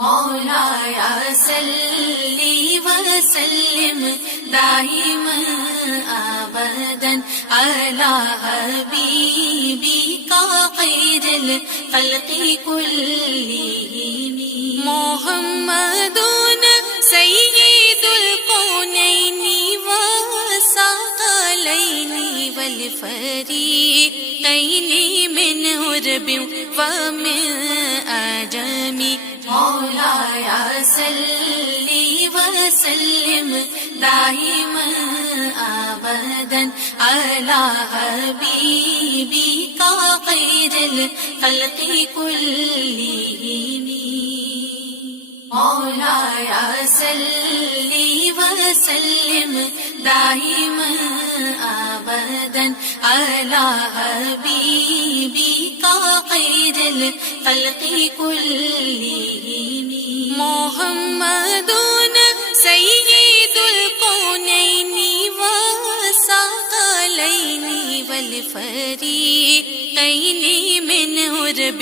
مولاي صل وسلم دائما ابدا على حبيبك خير الخلق كلهم محمد سيد الكونين والثقلين والفريقين من عرب ومن عجم مولاي صل وسلم دائما ابدا على حبيبك خير الخلق كلهم مولاي صل وسلم دائما ابدا على حبيبك خير الخلق كلهم محمد سيد الكونين والثقلين والفريقين من عرب